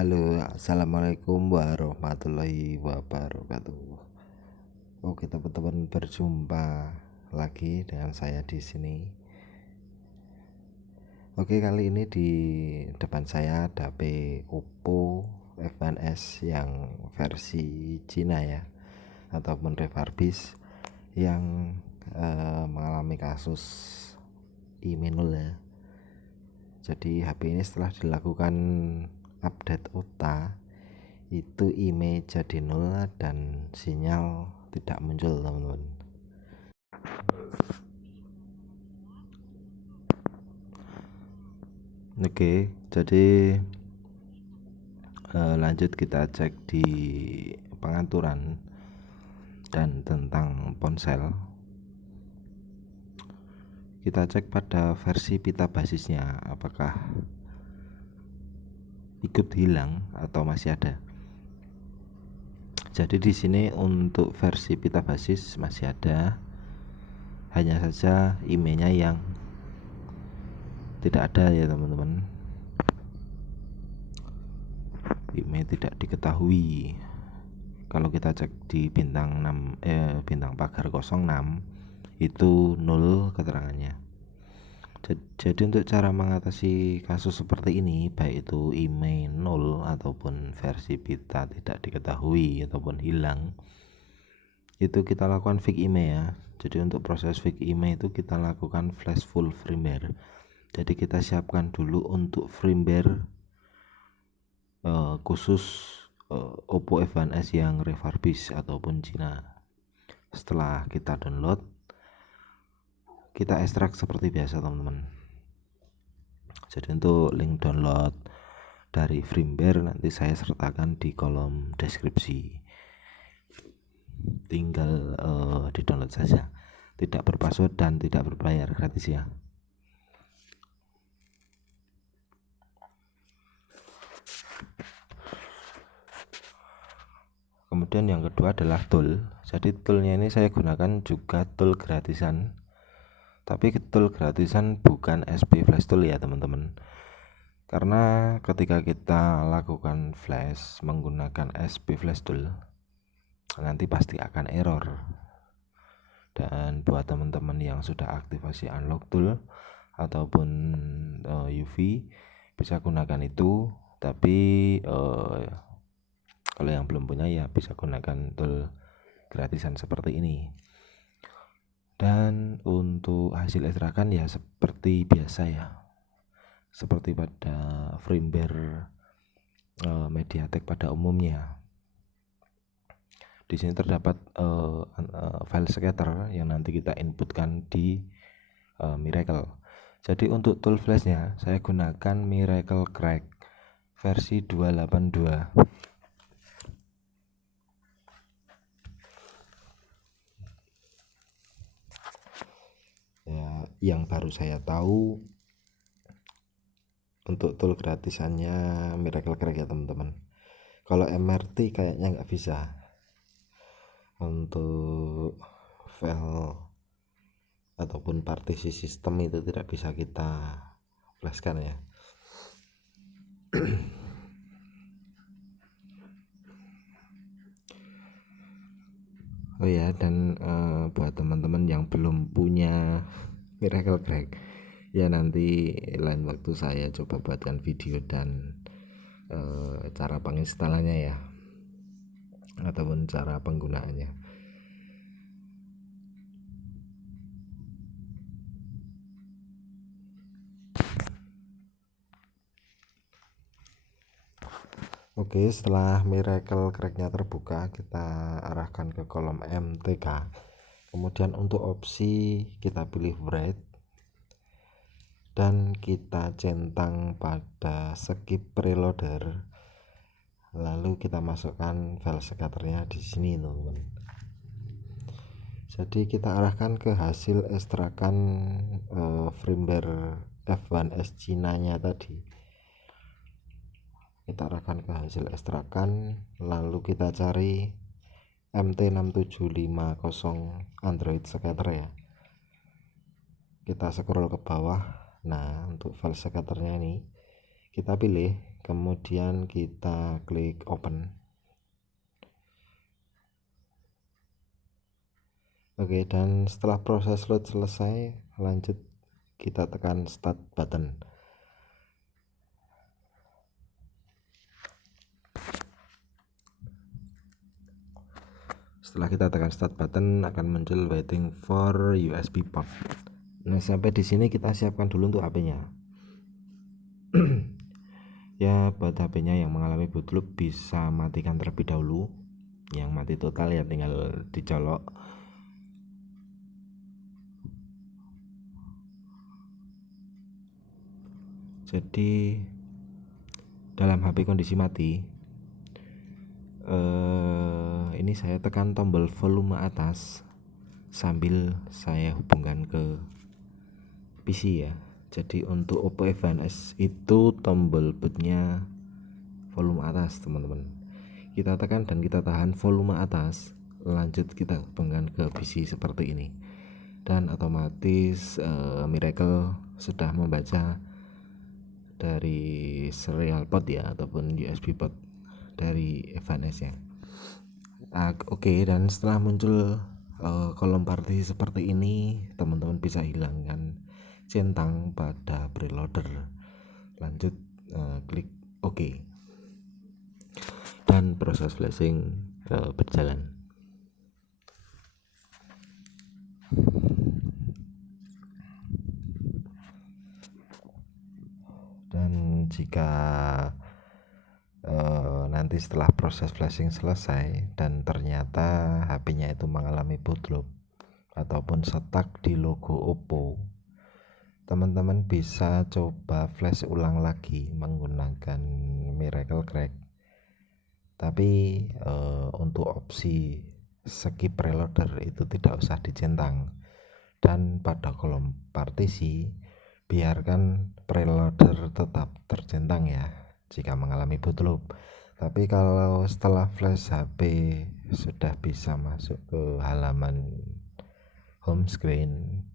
Halo, assalamualaikum warahmatullahi wabarakatuh. Oke, teman-teman, berjumpa lagi dengan saya di sini. Oke, kali ini di depan saya ada HP Oppo F1s yang versi Cina ya, ataupun refurbish yang mengalami kasus IMEI 0 ya. Jadi HP ini setelah dilakukan update OTA itu IMEI jadi 0 dan sinyal tidak muncul, teman-teman. Oke, jadi lanjut kita cek di pengaturan dan tentang ponsel. Kita cek pada versi pita basisnya apakah ikut hilang atau masih ada. Jadi di sini untuk versi pita basis masih ada, hanya saja IMEI-nya yang tidak ada ya, teman-teman. IMEI tidak diketahui. Kalau kita cek di bintang pagar 06 itu 0 keterangannya. Jadi untuk cara mengatasi kasus seperti ini, baik itu IMEI 0 ataupun versi pita tidak diketahui ataupun hilang, itu kita lakukan fix IMEI ya. Jadi untuk proses fix IMEI itu kita lakukan flash full firmware. Jadi kita siapkan dulu untuk firmware khusus Oppo F1s yang refurbish ataupun Cina. Setelah kita download, kita ekstrak seperti biasa, teman-teman. Jadi untuk link download dari firmware nanti saya sertakan di kolom deskripsi. Tinggal di download saja, tidak berpassword dan tidak berbayar, gratis ya. Kemudian yang kedua adalah tool. Jadi toolnya ini saya gunakan juga tool gratisan, tapi tool gratisan bukan SP Flash Tool ya, teman-teman. Karena ketika kita lakukan flash menggunakan SP Flash Tool, nanti pasti akan error. Dan buat teman-teman yang sudah aktivasi unlock tool ataupun UV, bisa gunakan itu. Tapi kalau yang belum punya ya bisa gunakan tool gratisan seperti ini. Dan untuk hasil ekstrakan ya seperti biasa ya, seperti pada firmware MediaTek pada umumnya. Di sini terdapat file scatter yang nanti kita inputkan di Miracle. Jadi untuk tool flashnya saya gunakan Miracle Crack versi 282. Ya, yang baru saya tahu untuk tool gratisannya Miracle Crack ya, teman-teman. Kalau MRT kayaknya nggak bisa. Untuk file ataupun partisi sistem itu tidak bisa kita flashkan ya. Oh ya, dan buat teman-teman yang belum punya Miracle Crack ya, nanti lain waktu saya coba buatkan video dan cara penginstalannya ya, ataupun cara penggunaannya. Oke, setelah Miracle Cracknya terbuka, kita arahkan ke kolom MTK. Kemudian untuk opsi kita pilih write dan kita centang pada skip preloader. Lalu kita masukkan file scatternya di sini, teman-teman. Jadi kita arahkan ke hasil ekstrakan firmware F1s Cina-nya tadi. Kita arahkan ke hasil ekstrakan, lalu kita cari MT6750 Android scatter ya. Kita scroll ke bawah. Nah, untuk file scatternya ini kita pilih kemudian kita klik open. Oke, dan setelah proses load selesai, lanjut kita tekan start button. Setelah kita tekan start button akan muncul waiting for USB port. Nah, sampai di sini kita siapkan dulu untuk HP-nya. Ya, buat HP-nya yang mengalami bootloop bisa matikan terlebih dahulu. Yang mati total ya tinggal dicolok. Jadi dalam HP kondisi mati, ini saya tekan tombol volume atas sambil saya hubungkan ke PC ya. Jadi untuk Oppo F1s itu tombol bootnya volume atas, teman-teman. Kita tekan dan kita tahan volume atas, lanjut kita hubungkan ke PC seperti ini, dan otomatis Miracle sudah membaca dari serial port ya ataupun USB port dari F1s ya. Oke, dan setelah muncul kolom partisi seperti ini, teman-teman bisa hilangkan centang pada preloader. Lanjut klik OK, dan proses flashing berjalan. Dan jika nanti setelah proses flashing selesai dan ternyata HP-nya itu mengalami bootloop ataupun stuck di logo Oppo, teman-teman bisa coba flash ulang lagi menggunakan Miracle Crack. Tapi untuk opsi skip preloader itu tidak usah dicentang, dan pada kolom partisi biarkan preloader tetap tercentang ya jika mengalami bootloop. Tapi kalau setelah flash HP sudah bisa masuk ke halaman home screen,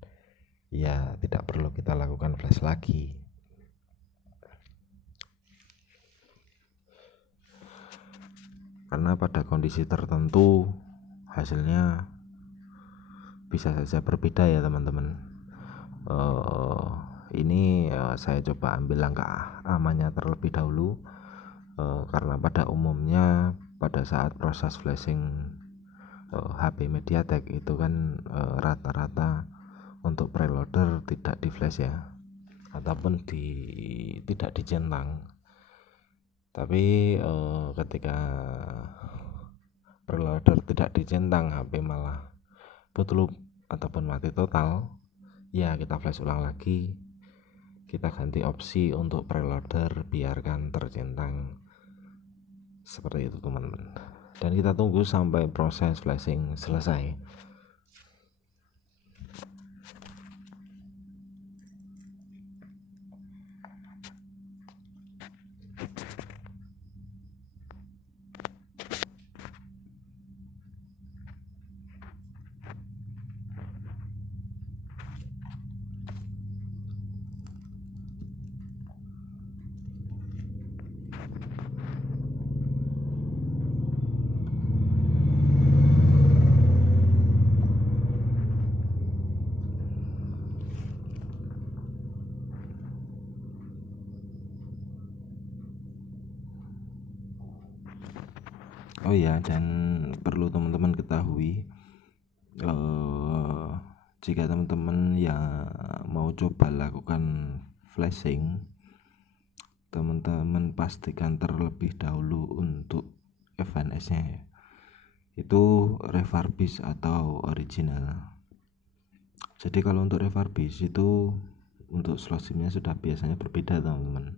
ya tidak perlu kita lakukan flash lagi. Karena pada kondisi tertentu hasilnya bisa saja berbeda ya teman-teman. Ini saya coba ambil langkah amannya terlebih dahulu, karena pada umumnya pada saat proses flashing HP MediaTek itu kan rata-rata untuk preloader tidak di flash ya, ataupun tidak dicentang. Tapi ketika preloader tidak dicentang, HP malah bootloop ataupun mati total, ya kita flash ulang lagi, kita ganti opsi untuk preloader biarkan tercentang, seperti itu teman-teman. Dan kita tunggu sampai proses flashing selesai. Oh ya, dan perlu teman-teman ketahui, jika teman-teman ya mau coba lakukan flashing, teman-teman pastikan terlebih dahulu untuk F1s nya ya, itu refurbish atau original. Jadi kalau untuk refurbish itu untuk slot SIM-nya sudah biasanya berbeda teman-teman.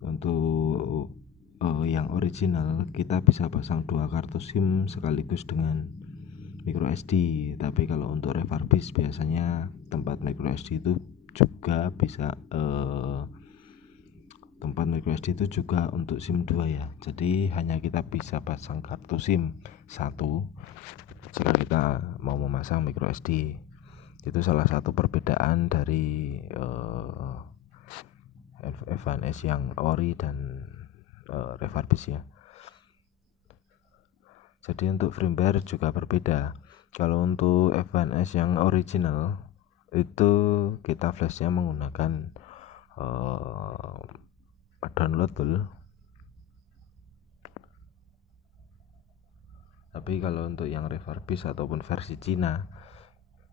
Untuk yang original kita bisa pasang 2 kartu SIM sekaligus dengan micro SD. Tapi kalau untuk refurbish biasanya tempat micro SD itu juga bisa tempat micro SD itu juga untuk SIM 2 ya. Jadi hanya kita bisa pasang kartu SIM 1 jika kita mau memasang micro SD. Itu salah satu perbedaan dari FHNS yang ori dan refurbish ya. Jadi untuk firmware juga berbeda. Kalau untuk FHNS yang original itu kita flashnya menggunakan download tool. Tapi kalau untuk yang refurbish ataupun versi Cina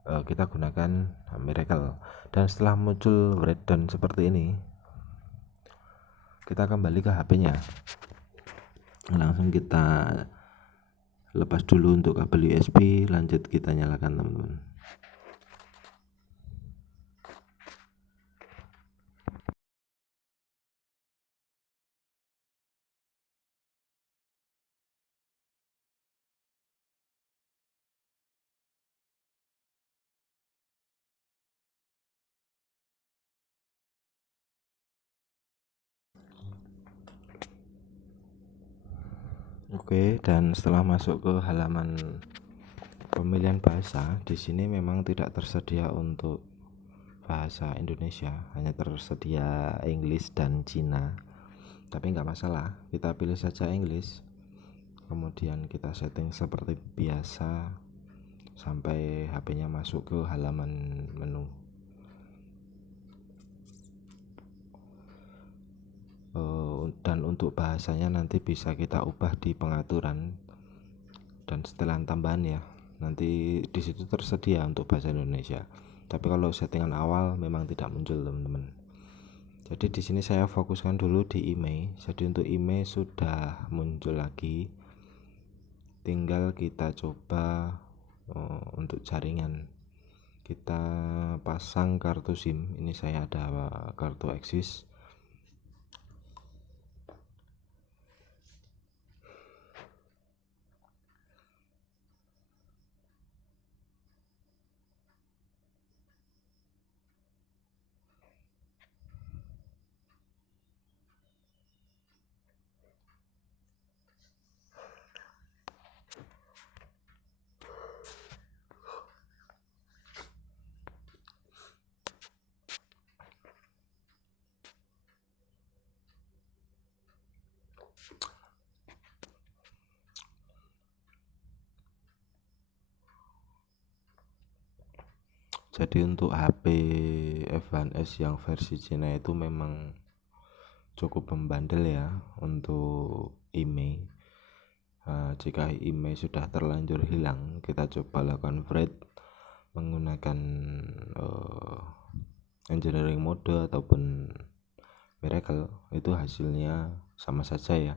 kita gunakan Miracle. Dan setelah muncul breakdown seperti ini, kita kembali ke HP-nya. Langsung kita lepas dulu untuk kabel USB, lanjut kita nyalakan teman-teman. Oke, dan setelah masuk ke halaman pemilihan bahasa, di sini memang tidak tersedia untuk bahasa Indonesia, hanya tersedia English dan Cina. Tapi nggak masalah, kita pilih saja English. Kemudian kita setting seperti biasa sampai HP-nya masuk ke halaman menu. Dan untuk bahasanya nanti bisa kita ubah di pengaturan dan setelan tambahan ya. Nanti di situ tersedia untuk bahasa Indonesia. Tapi kalau settingan awal memang tidak muncul teman-teman. Jadi di sini saya fokuskan dulu di email. Jadi untuk email sudah muncul lagi. Tinggal kita coba untuk jaringan. Kita pasang kartu SIM. Ini saya ada kartu Axis. Jadi untuk HP FHNS yang versi Cina itu memang cukup membandel ya untuk email. Jika email sudah terlanjur hilang, kita coba lakukan upgrade menggunakan engineering mode ataupun Miracle, itu hasilnya sama saja ya.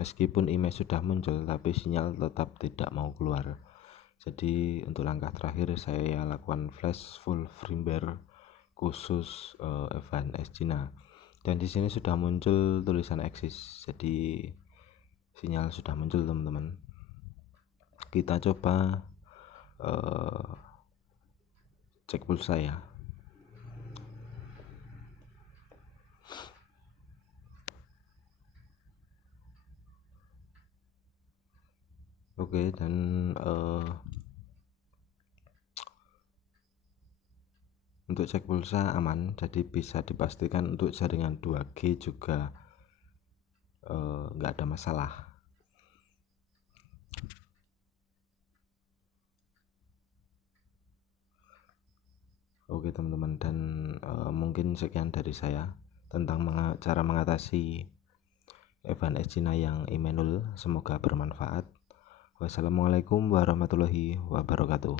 Meskipun email sudah muncul tapi sinyal tetap tidak mau keluar. Jadi untuk langkah terakhir saya lakukan flash full firmware khusus FHNS Cina. Dan di sini sudah muncul tulisan Axis. Jadi sinyal sudah muncul teman-teman. Kita coba cek pulsa ya. Oke, dan untuk cek pulsa aman, jadi bisa dipastikan untuk jaringan 2G juga nggak ada masalah. Oke teman-teman, dan mungkin sekian dari saya tentang cara mengatasi FHNS Cina yang emanual. Semoga bermanfaat. Wassalamualaikum warahmatullahi wabarakatuh.